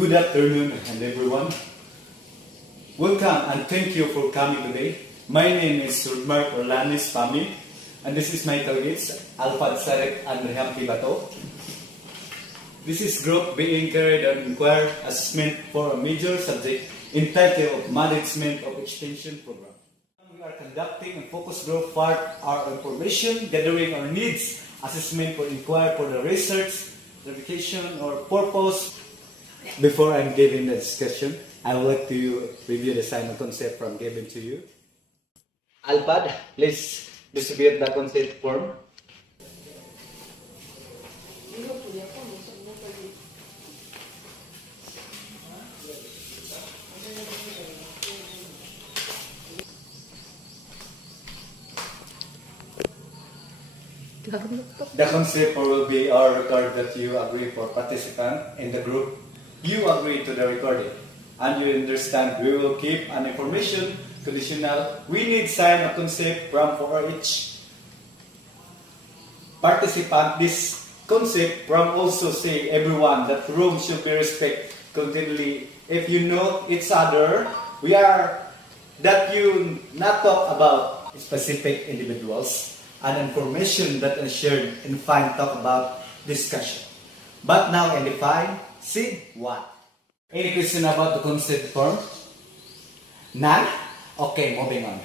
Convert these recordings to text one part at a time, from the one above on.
Good afternoon, and everyone. Welcome and thank you for coming today. My name is Mark Orlanis Pami, and this is my colleagues Alfad Sarek and Rehampi Bato. This is group being carried on inquiry assessment for a major subject entitled Management of Extension Program. We are conducting a focus group part our information gathering or needs assessment for inquiry for the research, verification or purpose. Before I'm giving the discussion, I would like to review the assignment concept from given to you. Alpad, please distribute the concept form. The concept will be our record that you agree for participant in the group. You agree to the recording, and you understand we will keep an information conditional. We need sign a concept from for each participant. This concept from also say everyone that room should be respect continually. If you know each other, we are that you not talk about specific individuals and information that is shared in fine talk about discussion. But now in define. See what? Any question about the concept form? None? Okay, moving on.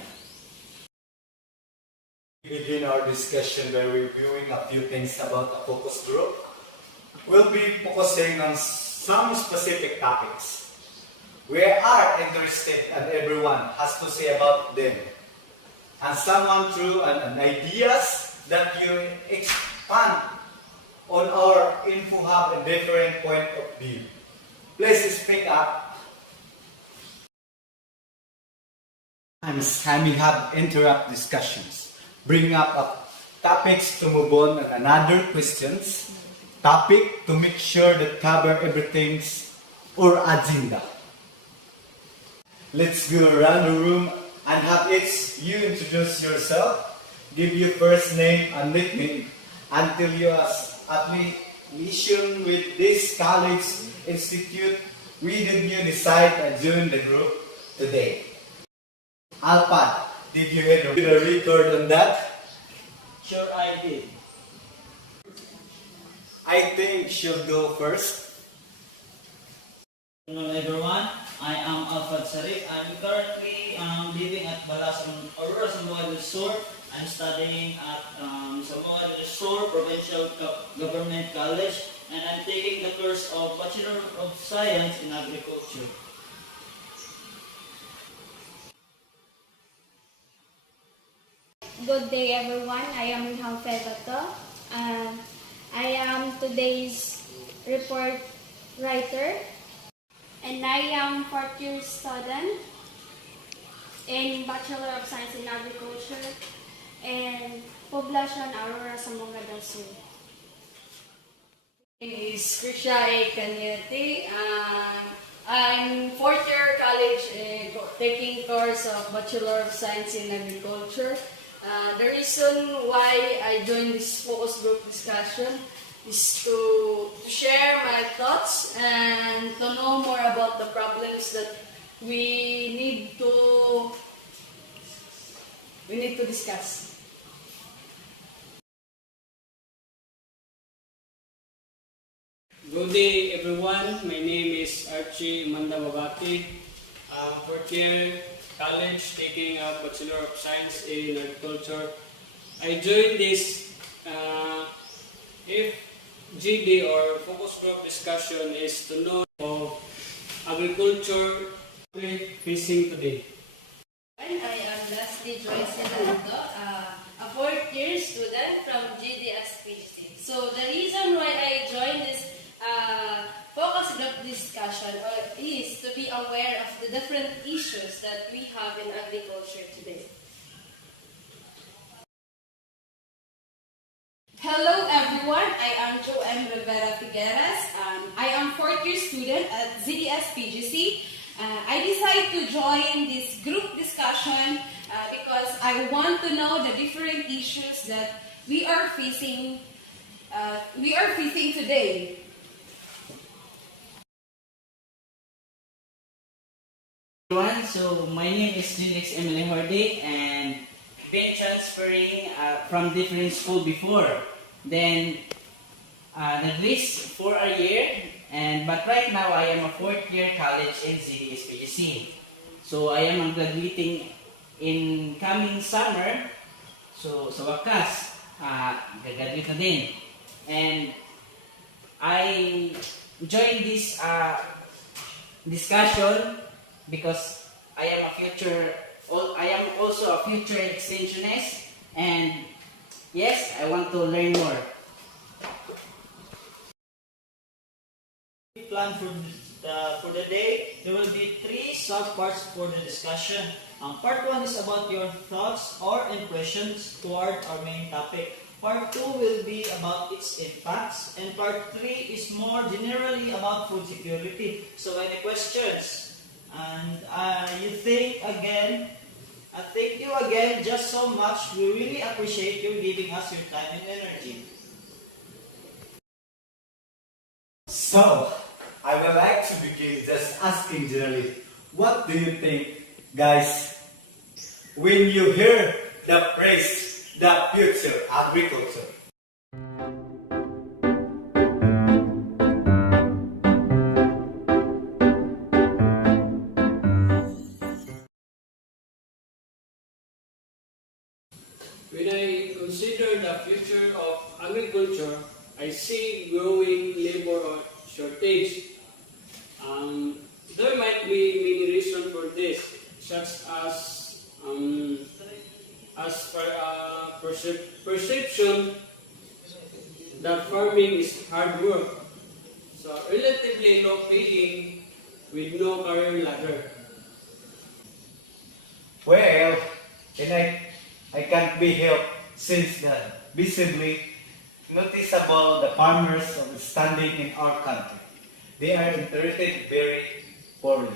We begin our discussion by reviewing a few things about a focus group. We'll be focusing on some specific topics. We are interested and everyone has to say about them. And someone through an ideas that you expand on our info have a different point of view. Please speak up. Sometimes we have interrupt discussions, bring up topics to move on and another questions, topic to make sure that cover everything's or agenda. Let's go around the room and have each you introduce yourself, give your first name and nickname until you ask affiliation with this college institute. We did you decide to join the group today? Alpad, did you get a record on that? Sure, I did. I think she'll go first. Hello everyone, I am Alfad Sarek. I'm currently living at Aurora, Zamboanga. I'm studying at Zamboanga Provincial Government College, and I'm taking the course of Bachelor of Science in Agriculture. Good day everyone, I am Rehampi Bato. I am today's report writer. And I am fourth year student in Bachelor of Science in Agriculture and Poblacion, Aurora, Zamboanga del Sur. My name is Krisha A. Canyete. I'm fourth year college taking course of Bachelor of Science in Agriculture. The reason why I joined this focus group discussion is to share my thoughts and to know more about the problems that we need to discuss. Good day everyone, my name is Archie Mandababati. Fourth year college taking a Bachelor of Science in Agriculture. I joined this FGD or focus group discussion is to know of agriculture facing today. I am Leslie Joyce Redondo, a fourth year student from GDSPGC. So the reason why I joined this focus group discussion is to be aware of the different issues that we have in agriculture today. Hello everyone, I am Joanne Rivera Figueras. I am fourth year student at ZDS-PGC. I decided to join this group discussion because I want to know the different issues that we are facing today. Everyone, so my name is Jinix Emily Horde and been transferring from different school before. Then this for a year, but right now I am a fourth year college in ZDSPGC. So I am graduating in coming summer. So sa wakas, gagraduate na din. And I joined this discussion because I am also a future extensionist, and yes, I want to learn more. Plan for the day, there will be 3 sub-parts for the discussion. Part 1 is about your thoughts or impressions toward our main topic. Part 2 will be about its impacts, and part 3 is more generally about food security. So any questions? And thank you again just so much. We really appreciate you giving us your time and energy. So, I would like to begin just asking generally, what do you think, guys, when you hear the phrase, the future agriculture? When I consider the future of agriculture, I see growing labor shortage. There might be many reasons for this, such as perception that farming is hard work, so relatively low paying with no career ladder. Well, and I can't be helped since the visibly noticeable the farmers of standing in our country. They are treated very poorly.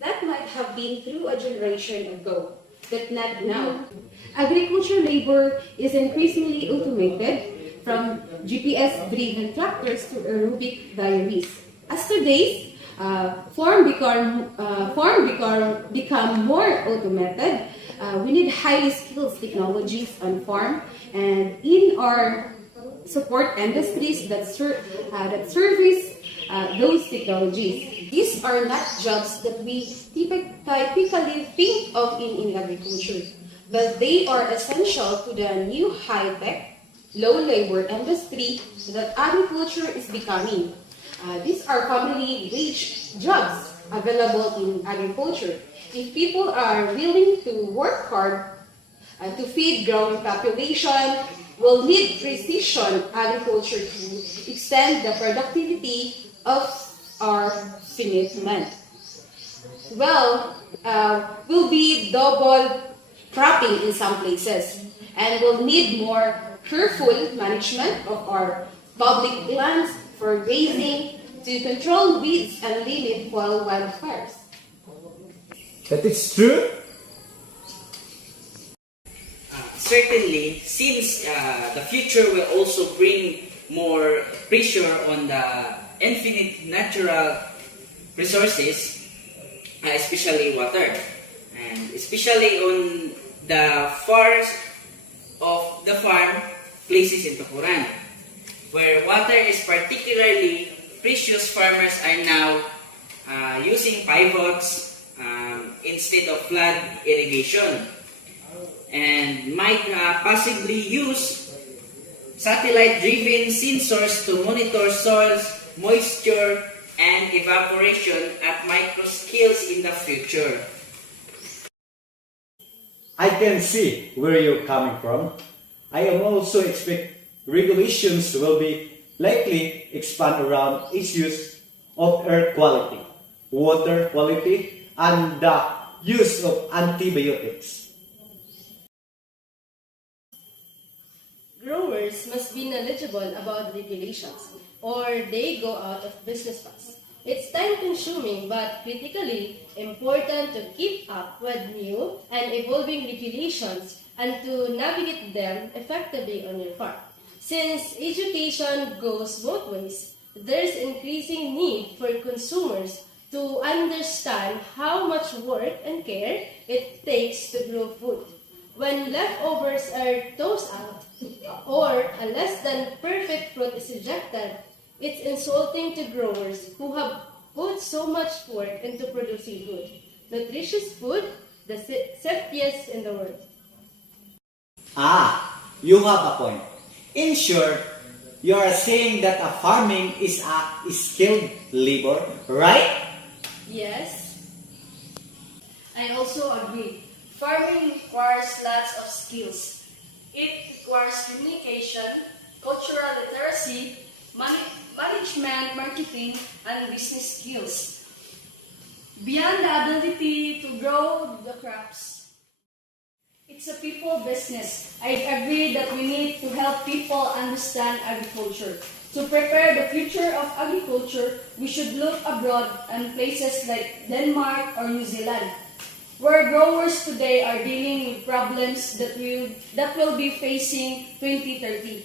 That might have been through a generation ago, but not now. Agriculture labor is increasingly automated, from GPS-driven tractors to aerobic diaries. As today's farm become more automated, we need highly skilled technologies on farm and in our support industries that service those technologies. These are not jobs that we typically think of in agriculture, but they are essential to the new high-tech, low-labor industry that agriculture is becoming. These are family wage jobs available in agriculture. If people are willing to work hard to feed growing population, will need precision agriculture to extend the productivity of our finite man. Will be double cropping in some places, and will need more careful management of our public lands for grazing to control weeds and limit wildfires. That is true. Certainly, since the future will also bring more pressure on the infinite natural resources, especially water, and especially on the fars of the farm places in Tukuran, where water is particularly precious. Farmers are now using pivots instead of flood irrigation, and might possibly use satellite-driven sensors to monitor soils, moisture, and evaporation at micro scales in the future. I can see where you're coming from. I am also expect regulations will be likely expand around issues of air quality, water quality, and the use of antibiotics. Growers must be knowledgeable about regulations, or they go out of business fast. It's time-consuming but critically important to keep up with new and evolving regulations and to navigate them effectively on your farm. Since education goes both ways, there's increasing need for consumers to understand how much work and care it takes to grow food. When leftovers are tossed out or a less than perfect fruit is rejected, it's insulting to growers who have put so much work into producing good, nutritious food, the safest in the world. Ah, you have a point. In short, you are saying that a farming is a skilled labor, right? Yes, I also agree. Farming requires lots of skills. It requires communication, cultural literacy, management, marketing, and business skills. Beyond the ability to grow the crops, it's a people business. I agree that we need to help people understand agriculture. To prepare the future of agriculture, we should look abroad and places like Denmark or New Zealand, where growers today are dealing with problems that will be facing 2030.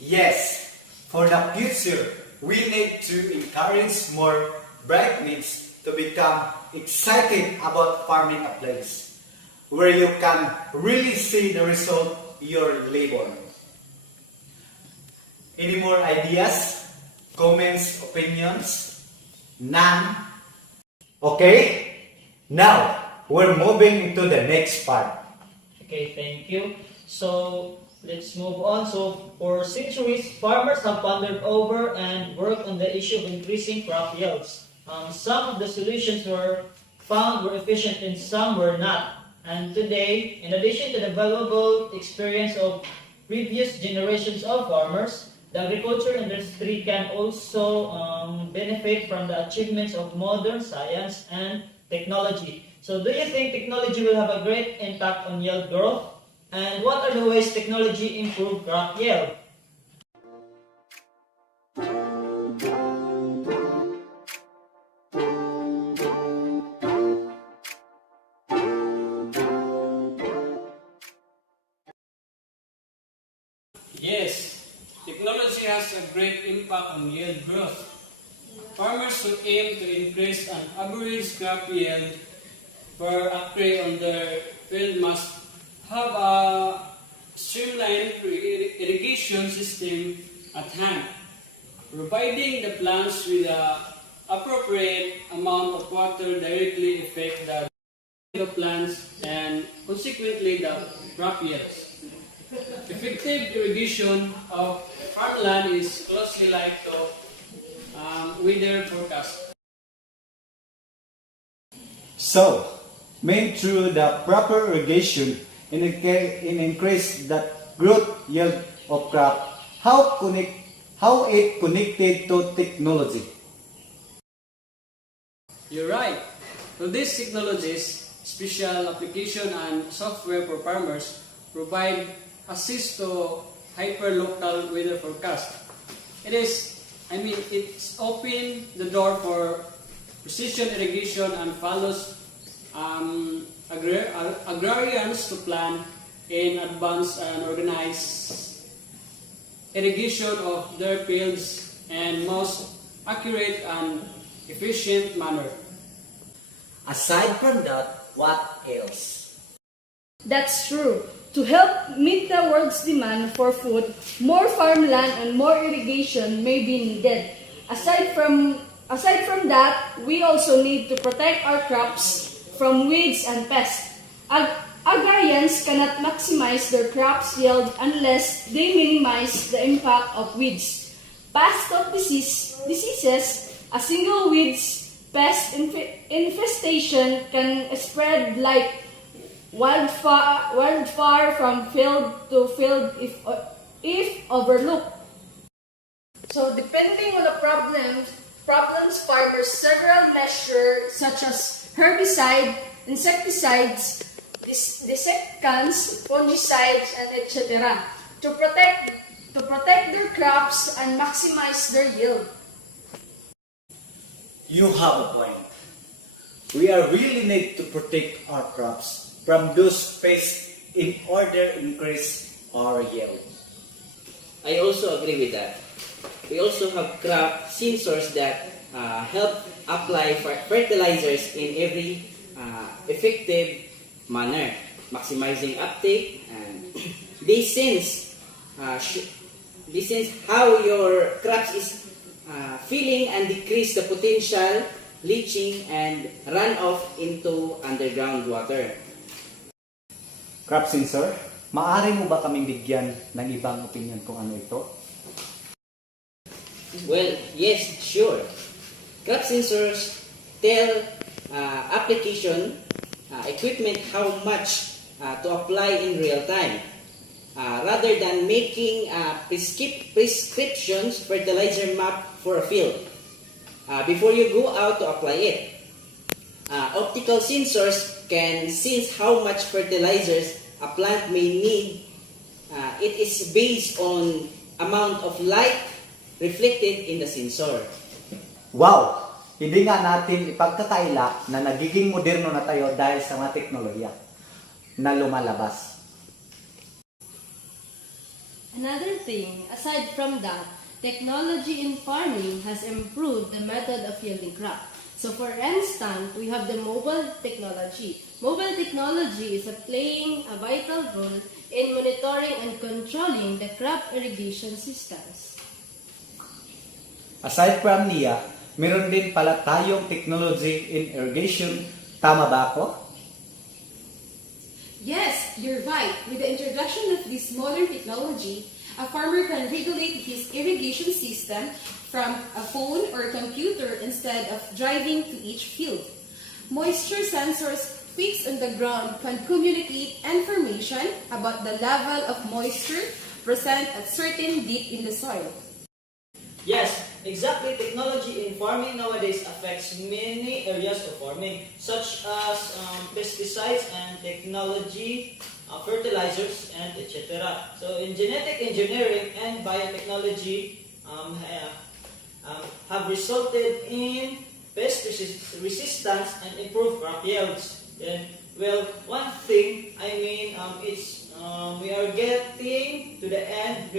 Yes, for the future, we need to encourage more bright minds to become excited about farming a place where you can really see the result of your labor. Any more ideas, comments, opinions? None? Okay, now we're moving into the next part. Okay, thank you. So let's move on. So for centuries, farmers have pondered over and worked on the issue of increasing crop yields. Some of the solutions were efficient and some were not. And today, in addition to the valuable experience of previous generations of farmers, the agriculture industry can also benefit from the achievements of modern science and technology. So do you think technology will have a great impact on yield growth? And what are the ways technology improve crop yield? Yes, technology has a great impact on yield growth. Farmers who aim to increase an average crop yield per acre on their field must have a streamlined irrigation system at hand, providing the plants with the appropriate amount of water directly affect the plants and consequently the crop yields. Effective irrigation of farmland is closely linked to weather forecast. So, main through the proper irrigation in increase the growth yield of crop, how it connected to technology? You're right. So these technologies, special application and software for farmers provide assist to hyper-local weather forecast. It's open the door for precision irrigation and follows agrarians to plan in advance and organize irrigation of their fields in most accurate and efficient manner. Aside from that, what else? That's true. To help meet the world's demand for food, more farmland and more irrigation may be needed. Aside from that, we also need to protect our crops from weeds and pests. Agrarians cannot maximize their crops' yield unless they minimize the impact of weeds. Pest of diseases, a single weeds pest infestation can spread like wildfire from field to field if overlooked. So depending on the problems farmers several measures such as herbicide, insecticides, disinfectants, fungicides, and etc. to protect their crops and maximize their yield. You have a point. We are really need to protect our crops from those pests in order to increase our yield. I also agree with that. We also have crop sensors that help apply fertilizers in every effective manner, maximizing uptake. And this sense how your crops is feeling and decrease the potential leaching and runoff into underground water. Crop sensor, maaari mo ba kaming bigyan ng ibang opinion kung ano ito? Well, yes, sure. Crop sensors tell application equipment how much to apply in real time. Rather than making prescriptions fertilizer map for a field before you go out to apply it. Optical sensors can sense how much fertilizers a plant may need. It is based on amount of light reflected in the sensor. Wow! Hindi nga natin ipagkakaila na nagiging moderno na tayo dahil sa mga teknolohiya na lumalabas. Another thing, aside from that, technology in farming has improved the method of yielding crop. So for instance, we have the mobile technology. Mobile technology is playing a vital role in monitoring and controlling the crop irrigation systems. Aside from NIA, meron din pala tayong technology in irrigation. Tama ba ako? Yes, you're right. With the introduction of this modern technology, a farmer can regulate his irrigation system from a phone or computer instead of driving to each field. Moisture sensors fixed on the ground can communicate information about the level of moisture present at certain depth in the soil. Yes, exactly. Technology in farming nowadays affects many areas of farming, such as pesticides and technology, fertilizers, and etc. So, in genetic engineering and biotechnology have resulted in pest resistance and improved crop yields. And well, one thing we are getting to the end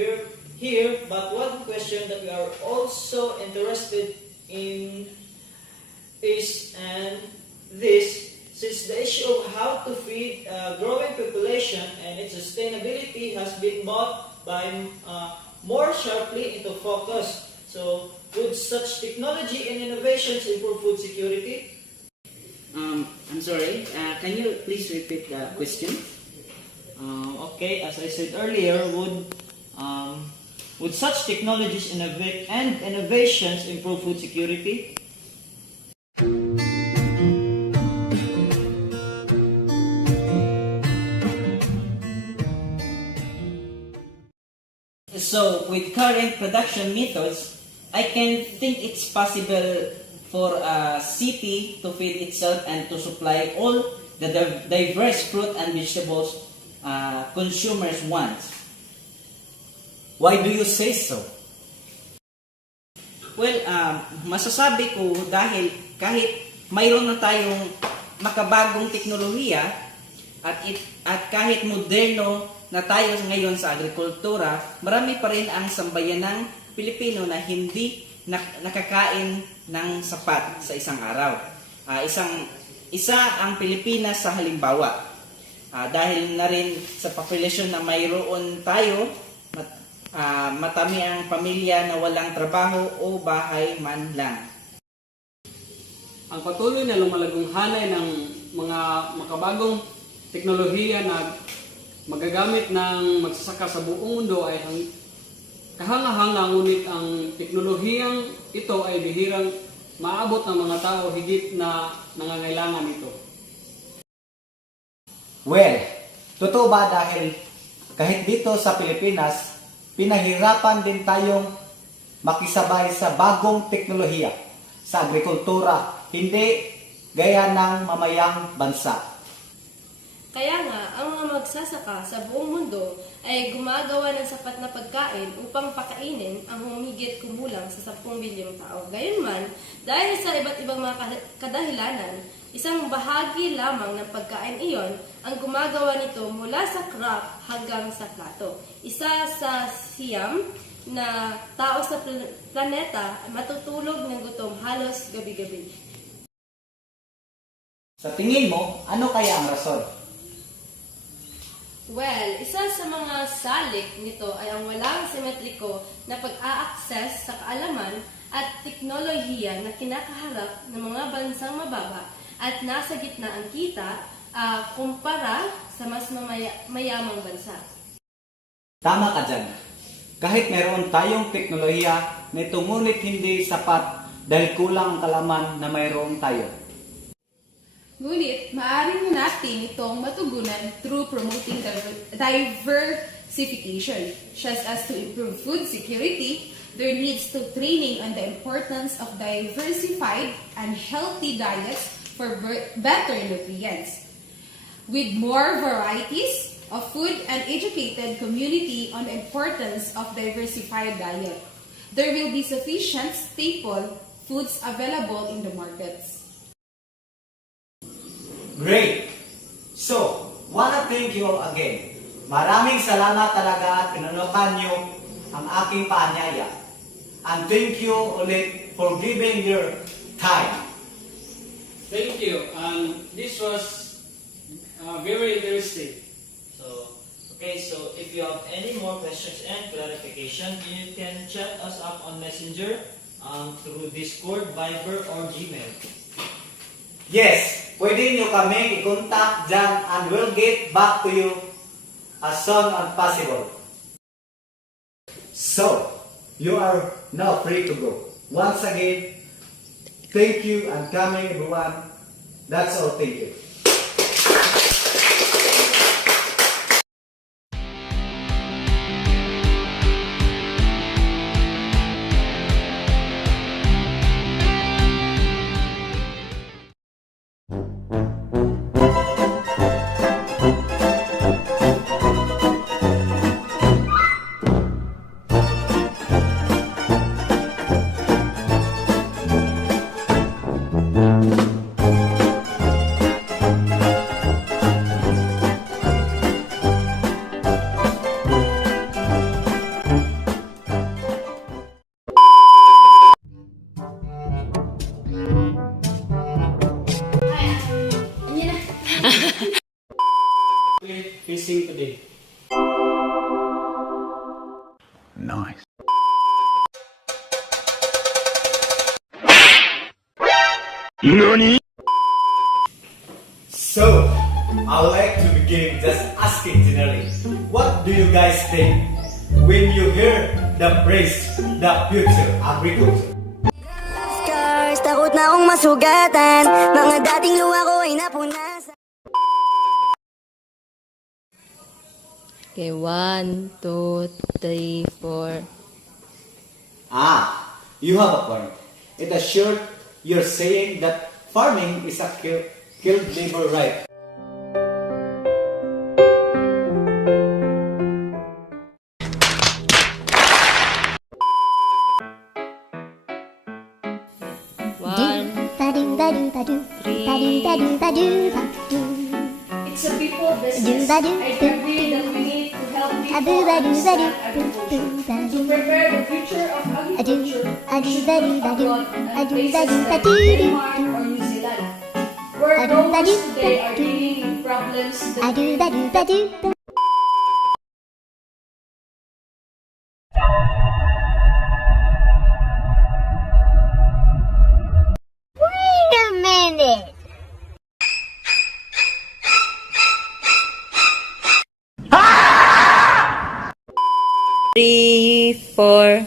here, but one question that we are also interested in is since the issue of how to feed a growing population and its sustainability has been brought by more sharply into focus. So, would such technology and innovations improve food security? I'm sorry, can you please repeat the question? Okay, as I said earlier, would such technologies and innovations improve food security? So, with current production methods, I can think it's possible for a city to feed itself and to supply all the diverse fruit and vegetables consumers want. Why do you say so? Well, masasabi ko dahil kahit mayroon na tayong makabagong teknolohiya at kahit moderno na tayo ngayon sa agrikultura, marami pa rin ang sambayanang Pilipino na hindi nakakain ng sapat sa isang araw. Isa ang Pilipinas sa halimbawa. Dahil na rin sa populasyon na mayroon tayo, matami ang pamilya na walang trabaho o bahay man lang. Ang patuloy na lumalagong hanay ng mga makabagong teknolohiya na magagamit ng magsasaka sa buong mundo ay kahanga-hanga, ngunit ang teknolohiyang ito ay bihirang maabot ng mga tao higit na nangangailangan ito. Well, totoo ba dahil kahit dito sa Pilipinas, pinahirapan din tayong makisabay sa bagong teknolohiya sa agrikultura, hindi gaya ng mamayang bansa. Kaya nga, ang mga magsasaka sa buong mundo ay gumagawa ng sapat na pagkain upang pakainin ang humigit kumulang sa 10 bilyong tao. Gayunman, dahil sa iba't ibang mga kadahilanan, isang bahagi lamang ng pagkain iyon ang gumagawa nito mula sa crop hanggang sa plato. Isa sa siyam na tao sa planeta ay matutulog ng gutom halos gabi-gabi. Sa tingin mo, ano kaya ang rason? Well, isa sa mga salik nito ay ang walang simetriko na pag-a-access sa kaalaman at teknolohiya na kinakaharap ng mga bansang mababa at nasa gitna ang kita kumpara sa mas mayamang bansa. Tama ka dyan. Kahit meron tayong teknolohiya na ito ngunit hindi sapat dahil kulang ang kalaman na mayroon tayo. Ngunit, maaari natin itong matugunan through promoting diversification, just as to improve food security. There needs to training on the importance of diversified and healthy diets for better nutrients. With more varieties of food and educated community on the importance of diversified diet, there will be sufficient staple foods available in the markets. Great! So, wanna thank you all again. Maraming salamat talaga at pinunukan niyo ang aking paanyaya. And thank you ulit for giving your time. Thank you. This was very interesting. So if you have any more questions and clarification, you can chat us up on Messenger through Discord, Viber, or Gmail. Yes, pwede nyo kami i-contact dyan and we'll get back to you as soon as possible. So, you are now free to go. Once again, thank you and coming everyone. That's all, thank you. Facing today. Nice. NANI? So, I'd like to begin just asking generally, what do you guys think when you hear the phrase, the future agriculture? Scars, takot na akong masugatan. Mga dating luha ko ay napunasan. Okay, 1, 2, 3, 4. Ah, you have a point. In the short, you're saying that farming is a skilled labor, right? It's a people business. I agree that we need to help people understand agriculture. To prepare the future of agriculture, we should look abroad at places like Denmark or New Zealand, where growers today are dealing with problems that Wait a minute. 3, 4.